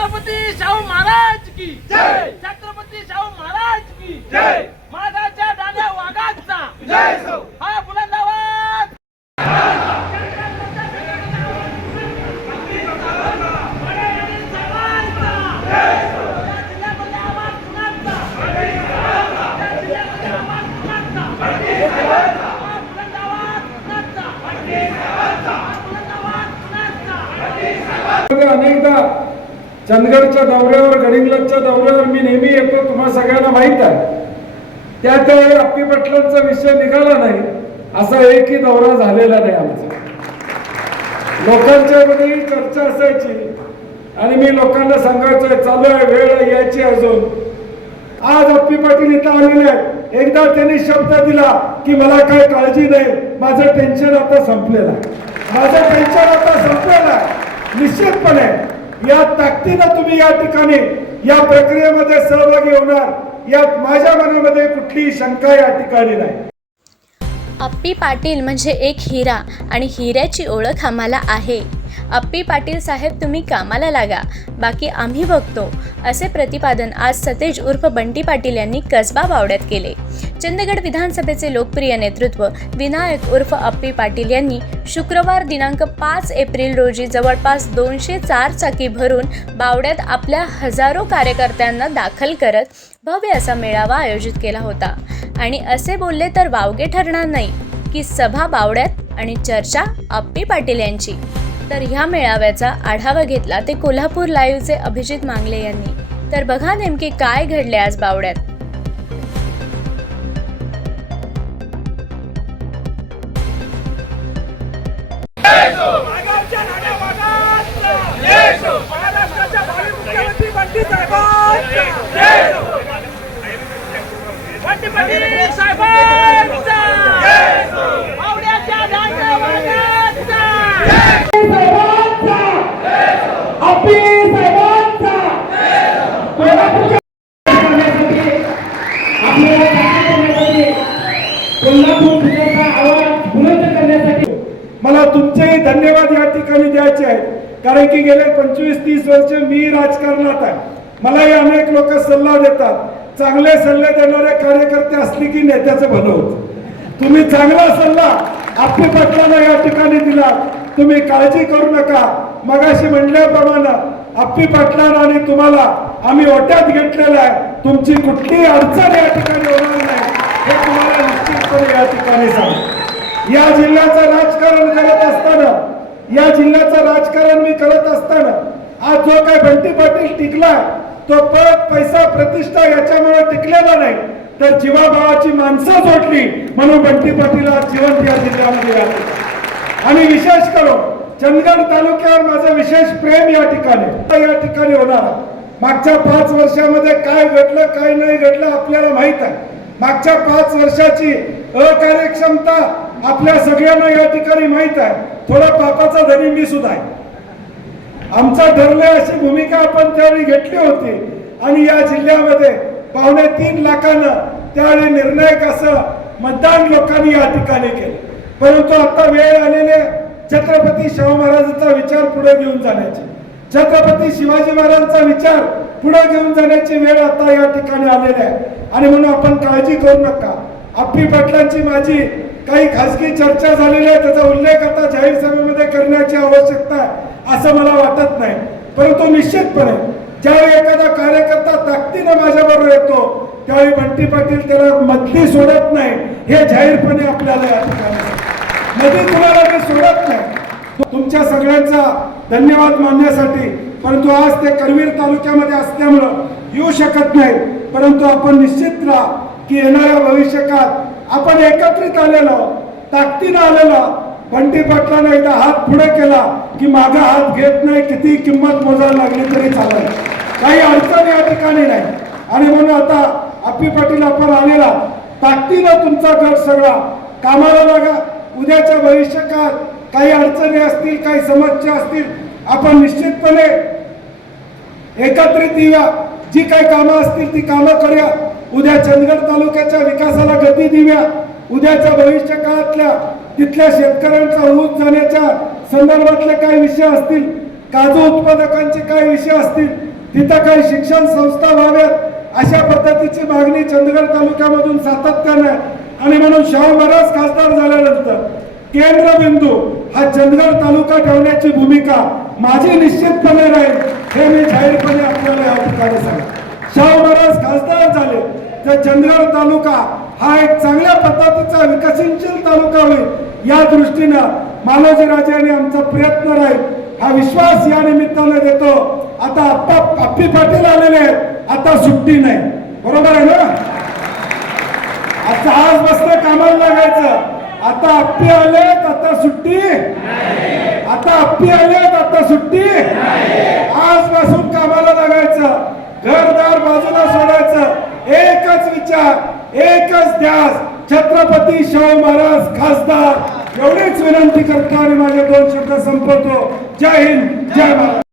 छत्रपती शाहू महाराज की. जय. छत्रपती शाहू महाराज की. जय. माझाच्या डाल्या वाघाचा. जय हा बुलंद आवाज. मध्ये अनेकदा चंदगडच्या दौऱ्यावर गडिंग्लजच्या दौऱ्यावर मी नेहमी येतो तुम्हाला सगळ्यांना माहीत आहे. त्या त्यावेळी अप्पी पटलांचा विषय निघाला नाही. असा एकही दौरा झालेला नाही आमचा. लोकांच्या मध्येही चर्चा असायची. आणि मी लोकांना सांगायचोय चालू आहे वेळ यायची अजून. आज अप्पी पाटील इथं आलेले आहेत. एकदा त्यांनी शब्द दिला की मला काय काळजी नाही. माझं टेन्शन आता संपलेलं आहे. माझं टेन्शन आता संपलेलं आहे. निश्चितपणे या ताकदीनं तुम्ही या ठिकाणी या प्रक्रियेमध्ये सहभागी होणार. यात माझ्या मनामध्ये कुठलीही शंका या ठिकाणी नाही. अप्पी पाटील म्हणजे एक हिरा आणि हिऱ्याची ओळख आम्हाला आहे. अप्पी पाटील साहेब तुम्ही कामाला लागा बाकी आम्ही बघतो असे प्रतिपादन आज सतेज उर्फ बंटी पाटील यांनी कसबा बावड्यात केले. चंदगड विधानसभेचे लोकप्रिय नेतृत्व विनायक उर्फ अप्पी पाटील यांनी शुक्रवार दिनांक पाच एप्रिल रोजी जवळपास दोनशे चार चाकी भरून बावड्यात आपल्या हजारो कार्यकर्त्यांना दाखल करत भव्य असा मेळावा आयोजित केला होता. आणि असे बोलले तर वावगे ठरणार नाही की सभा बावड्यात आणि चर्चा अप्पी पाटील यांची. तर ह्या मेळाव्याचा आढावा घेतला ते कोल्हापूर लाईव्हचे अभिजित मांगले यांनी. तर बघा नेमके काय घडले आज बावड्यात. धन्यवाद या ठिकाणी द्यायचे आहेत. कारण की गेले पंचवीस तीस वर्ष मी राजकारणात आहे. मलाही अनेक लोक सल्ला देतात. चांगले सल्ले देणारे कार्यकर्ते असले की नेत्याचं भलं तुम्ही चांगला सल्ला आपली पटलांना या ठिकाणी दिला. तुम्ही काळजी करू नका. मगाशी म्हणल्याप्रमाणे आपली पाटलांना आणि तुम्हाला आम्ही ओट्यात घेतलेलं आहे. तुमची कुठलीही अडचण या ठिकाणी होणार नाही. हे तुम्हाला निश्चितपणे या ठिकाणी सांग या जिल्ह्याचं राजकारण करत असताना या जिल्ह्याचं राजकारण मी करत असताना आज जो काय बंटी पाटील टिकलाय तो पद पैसा प्रतिष्ठा याच्यामुळे टिकलेला नाही तर जीवाभावाची माणसं जोडली म्हणून बंटी पाटील आज जिवंत या जिल्ह्यामध्ये आले. आणि विशेष करून चंदगड तालुक्यावर माझं विशेष प्रेम या ठिकाणी या ठिकाणी होणार. मागच्या पाच वर्षामध्ये काय घडलं काय नाही घडलं आपल्याला माहीत आहे. मागच्या पाच वर्षाची अकार्यक्षमता आपल्या सगळ्यांना या ठिकाणी माहीत आहे. थोडा पापाचा धनी मी सुद्धा आहे. आमचा ठरले अशी भूमिका आपण त्यावेळी घेतली होती. आणि या जिल्ह्यामध्ये पावणे तीन लाखांना त्यावेळी निर्णायक असं मतदान लोकांनी या ठिकाणी केलं. परंतु आता वेळ आलेले छत्रपती शाहू महाराजांचा विचार पुढे घेऊन जाण्याची. छत्रपती शिवाजी महाराजांचा विचार पुढे घेऊन जाण्याची वेळ आता या ठिकाणी आलेली आहे. आणि म्हणून आपण काळजी करू नका. अप्पी पाटलांची माझी काही खासगी चर्चा झालेली आहे त्याचा उल्लेख आता जाहीर सभेमध्ये करण्याची आवश्यकता आहे असं मला वाटत नाही. परंतु निश्चितपणे ज्यावेळी एखादा कार्यकर्ता ताकदीनं माझ्याबरोबर येतो त्यावेळी बंटी पाटील त्याला मधली सोडत नाही हे जाहीरपणे आपल्याला या ठिकाणी मधी मध्ये कुणाला ते सोडत नाही. तुमच्या सगळ्यांचा धन्यवाद मानण्यासाठी परंतु आज ते करवीर तालुक्यामध्ये असल्यामुळं येऊ शकत नाही परंतु आपण निश्चित राहा की येणाऱ्या भविष्यकाळात आपण एकत्रित आलेलो ताकदीनं आलेलो बंटी पाटलानं एकदा हात पुढे केला की मागा हात घेत नाही किती किंमत मोजायला लागली तरी चालेल. काही अडचण या ठिकाणी नाही. आणि म्हणून आता आप्पी पाटील आपण आलेला ताकदीनं तुमचा गट सगळा कामाला लागा. उद्याच्या भविष्यकाळात काही अडचणी असतील काही समस्या असतील आपण निश्चितपणे एकत्रित येऊया. जी काही कामं असतील ती कामं करूया. उद्या चंदगड तालुक्याच्या विकासाला गती देऊया उद्याच्या भविष्य काळातल्या तिथल्या शेतकऱ्यांचा ऊस जाण्याच्या संदर्भातले काही विषय असतील काजू उत्पादकांचे काही विषय असतील तिथं काही शिक्षण संस्था व्हाव्यात अशा पद्धतीची मागणी चंदगड तालुक्यामधून सातत्याने आणि म्हणून शाहू महाराज खासदार झाल्यानंतर केंद्रबिंदू हा चंदगड तालुका ठेवण्याची भूमिका माझी निश्चितपणे राहील हे मी जाहीरपणे आपल्याला या ठिकाणी सांगतो. शाहू महाराज खासदार झाले. तर चंद्रगड तालुका हा एक चांगल्या पद्धतीचा विकसनशील तालुका होईल. या दृष्टीनं मालोजी राजे यांनी आमचा प्रयत्न राहील. हा विश्वास या निमित्ताने देतो. आता आप्पा अप्पी पाटील आलेले आहेत. आता सुट्टी नाही. बरोबर आहे ना? आता आज बसलं कामाला लागायचं. आता अप्पी आलेत आता सुट्टी. आता अप्पी आलेत आता सुट्टी. आजपासून कामाला बाजूला सोडायचं. एकच विचार एकच ध्यास. छत्रपती शाहू महाराज खासदार. एवढीच विनंती करतो आणि माझे दोन शब्द संपवतो. जय हिंद जय महाराज